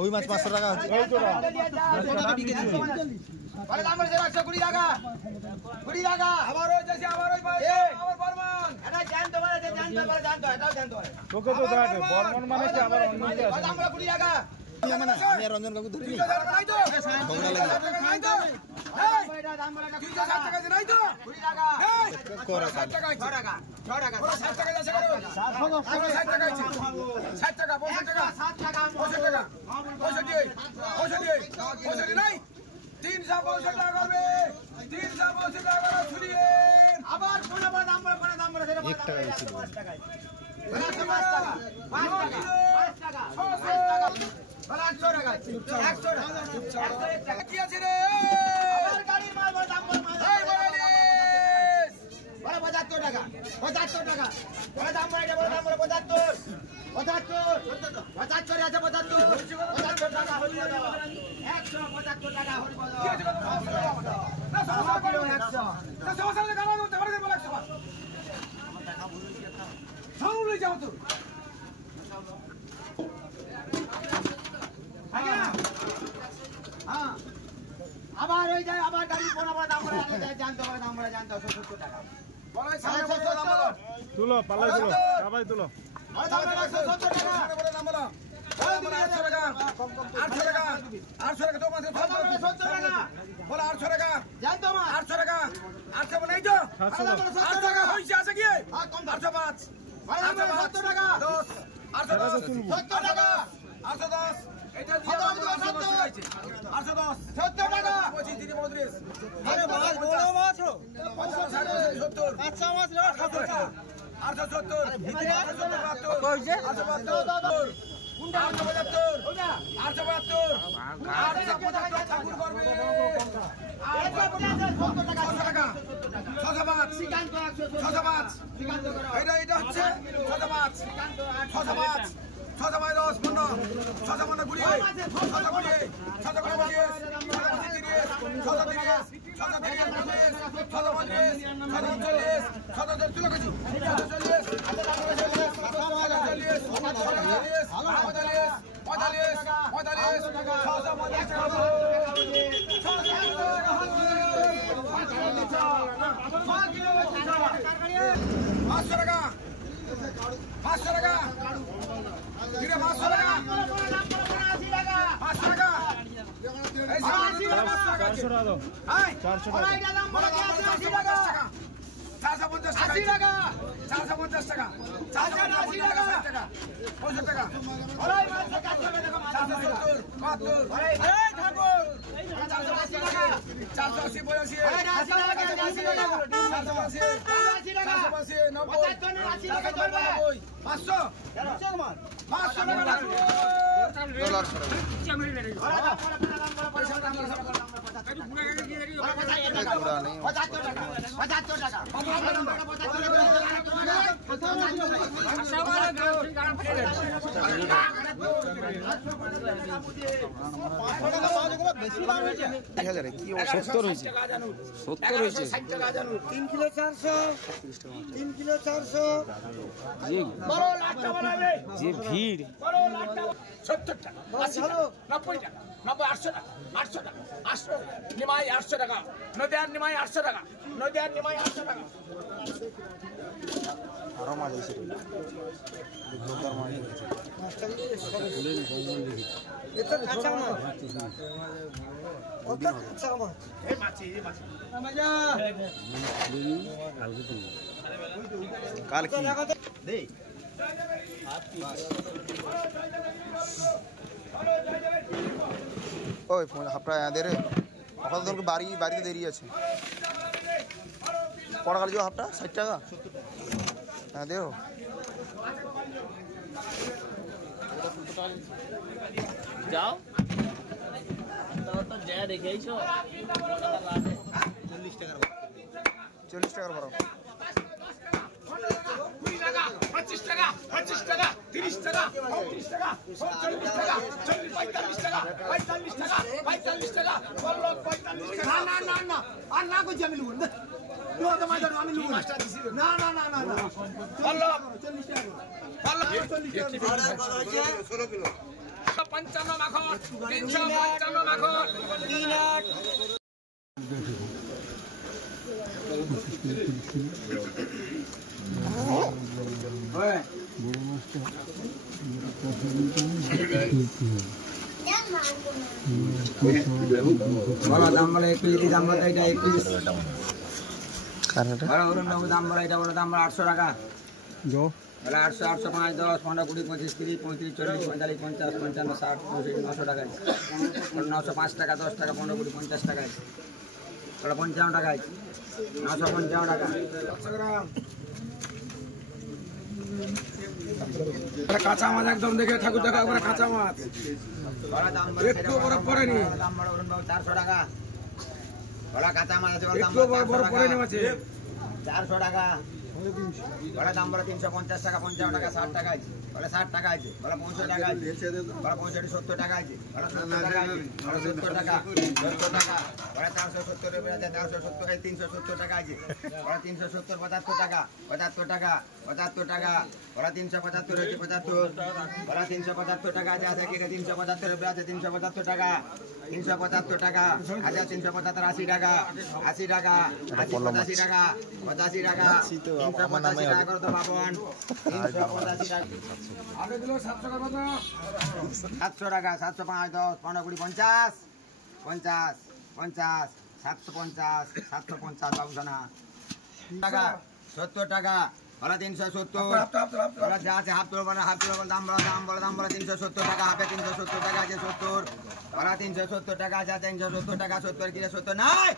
ওই মাছ 500 টাকা হচ্ছে বলে দাম বলে 120 টাকা 20 টাকা আবার ওই যাচ্ছে আবার ওই ভাই আবার বর্মন এটা জানতো বলে জানতো এটাও জানতো তোকে তো দাঁড়াতে বর্মন মানে কি আবার অন্য কি আছে দাম বলে 20 টাকা আমি আর রঞ্জন কাকু ধরি নি নাই তো ঝগড়া লাগে নাই তো এই এটা দাম বলে 360 টাকা নাই তো 20 টাকা এই কোরা 60 টাকা 6 টাকা 6 টাকা 60 টাকা যাচ্ছে করো 60 টাকা 60 টাকা 65 টাকা 7 টাকা 65 টাকা 65 নাই 365 টাকা করবে 365 টাকা করে ছুরিয়ে আবার কোন দাম বলে সেটা 1 টাকা বেশি 5 টাকা 5 টাকা 5 টাকা 600 টাকা 800 টাকা 100 টাকা কি আছে রে আমার গাড়ির মাল বলে দাম বলে এই বলে 75 টাকা 75 টাকা বলে দাম বলে 75 75 আছে 75 টাকা হল 175 টাকা হল না সমস্যা করো 100 না সমস্যা নেই গানা করতে পারে বলে 100 আমার টাকা বলে সাউন্ড লই যাও তো আগে হ্যাঁ আবার ওই যায় আবার গাড়ি কোনা বড় দাম বলে জানতো বড় দাম বলে জানতো 70 টাকা বলে 70 টাকা তুলো পাল্লাই তুলো সবাই তুলো বলে দাম বলে 70 টাকা বলে দাম বলে 800 টাকা 800 টাকা 800 টাকা তো মাসে 70 টাকা বলে 800 টাকা জানতো মা 800 টাকা 800 বলে এই তো 800 টাকা হইছে আছে কি হ্যাঁ কম 805 বলে 70 টাকা 10 810 টাকা 810 এটা দিয়ে 810 70 টাকা 25 33 আরে মাছ বড় মাছ 70 বাচ্চা মাছ 870 870 কইছে 872 872 ঠাকুর করবে 870 টাকা 605 এটা হচ্ছে 605 605 10 15 605 গুড়ি 605 গুড়ি 500 টাকা 500 টাকা 500 টাকা 500 টাকা এই 400 টাকা দাও 400 টাকা বলা দাম 80 টাকা 450 টাকা 80 টাকা 450 টাকা 480 টাকা 65 টাকা ওরাই মাছ কাটবে দেখো 470 72 এই ঠাকুর 480 টাকা 480 82 এই 80 টাকা 80 টাকা 480 টাকা 480 90 80 টাকা চলবে 500 500 টাকা লাগবে ডলার যে ভিড় 70 টাকা 80 টাকা 90 টাকা 90 800 টাকা 800 টাকা 800 নিমাই 800 টাকা নদিয়ার নিমাই 800 টাকা নদিয়ার নিমাই 800 টাকা আরো মাছ আছে লোকার মাছ আছে এটা কাঁচা মাছ কাল কি ওই হাফটা দে রে আপাতত তোকে বাড়িতে দেরি আছে কটা কাল যাও হাফটা 60 টাকা হ্যাঁ দেও যাও তো যা দেখেইছো 40 টাকার ভাড়া 25 টাকা 30 টাকা 35 টাকা 40 টাকা 45 টাকা 45 টাকা 45 টাকা 45 টাকা না আর না কই আমি লুবো তুই তো মাইদার আমি লুবো না 40 টাকা 16 কিলো 55 মাখন 355 মাখন দাম বলে 21 দাম বলে এটা 21 কারণটা দাম বলে এটা বলে দাম বলে 800 টাকা जो বলে 800 805 10 15 20 25 30 35 40 45 50 55 60 900 টাকা 905 টাকা 10 টাকা 15 20 50 টাকা বলে 55 টাকা 955 টাকা কাঁচা মাছ একদম দেখে ঠাকুর দেখা করে কাঁচা মাছ বলে দাম একটু বরফ পড়েনি দাম বলে অরুণ বাবু 400 টাকা বলে কাঁচা মাছ আছে একটু বরফ পড়েনি মাছে 400 টাকা বলে দাম বলে 350 টাকা 55 টাকা 60 টাকা আছে বলে 60 টাকা আছে বলে 65 টাকা আছে বলে 65 70 টাকা আছে বলে 70 টাকা 70 টাকা বলে 470 এর আছে 470 এই 370 টাকা আছে বলে 370 75 টাকা 75 টাকা 75 টাকা বলে 375 আছে 75 বলে 375 টাকা আছে কি 375 এর আছে 375 টাকা 375 টাকা আচ্ছা 375 80 টাকা 80 টাকা 85 টাকা 85 টাকা 385 টাকা করে তো বাবন 385 টাকা আগে দিলো 700 টাকা কত 700 টাকা 705 10 15 20 50 50 50 750 750 বাবুসানা টাকা 70 টাকা বলা 370 বলা যা আছে হাফ তুলো দাম বলা 370 টাকা হাফে 370 টাকা আছে 70 বলা 370 টাকা আছে 370 টাকা 70 কিলো 70 নাই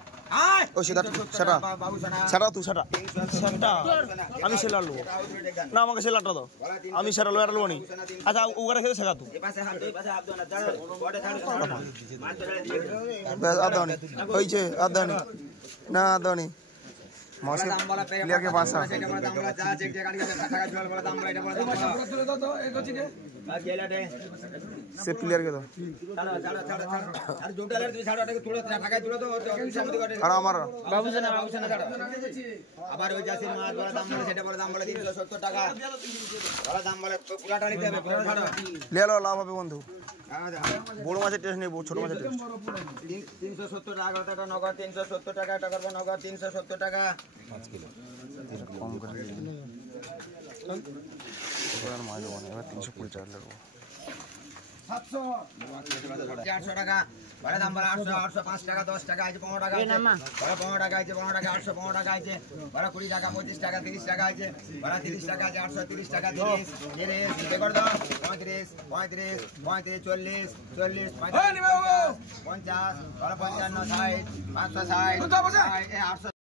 আয় ও সেটা সেটা বাবুসানা সেটা তুই সেটা সেটা আমি সেটা নেবো না আমাকে সেলাটা দাও আমি সেটা লোয়ার নেবো নি আচ্ছা ওখানে খেতে শেখা তুই এই পাশে হাত দুই পাশে হাত দাও না দাঁড়াও বড় ছাড়ো মাছ ধরে দিয়ে ব্যাস আদানি হয়েছে আদানি না আদানি মাসে প্লেয়ারকে বাসা সেটা বলে দাম বলা যা চেক যে গাড়ি কাছে টাকা জল বলে দাম বলা এটা বলে দাম বলা তুলে দাও তো এই গছিকে আর গেলাটে সে প্লেয়ারকে দাও ছাড়ো আর জোটালের তুই ছাড়ো এটাকে তুলে টাকা তুলে তো সামনে করে আর আমার বাবুসানা ছাড়ো আবার ওই জাসির মাছ বলে দাম বলে সেটা বলে দাম বলে 370 টাকা বলে দাম বলে পুরাটা নিতে হবে পুরো ছাড়ো লেলো লাভ হবে বন্ধু বড় মাছের টেস্ট নেই ছোট মাছের টেস্ট 370 টাকা টাকা নগদ 370 টাকা টাকা করবো নগদ 370 টাকা 5 কিলো কম করে এবার মাছ দেবো না এবার 320 টাকা লাগবে 800 টাকা বলে দাম বলে 800 5 টাকা 10 টাকা আছে 15 টাকা আছে বলে 15 টাকা আছে 15 টাকা 815 টাকা আছে বলে 20 টাকা 25 টাকা 30 টাকা আছে বলে 30 টাকা আছে 830 টাকা 30 রেকর্ড দাও 35 35 35 40 40 50 বলে 55 60 560 800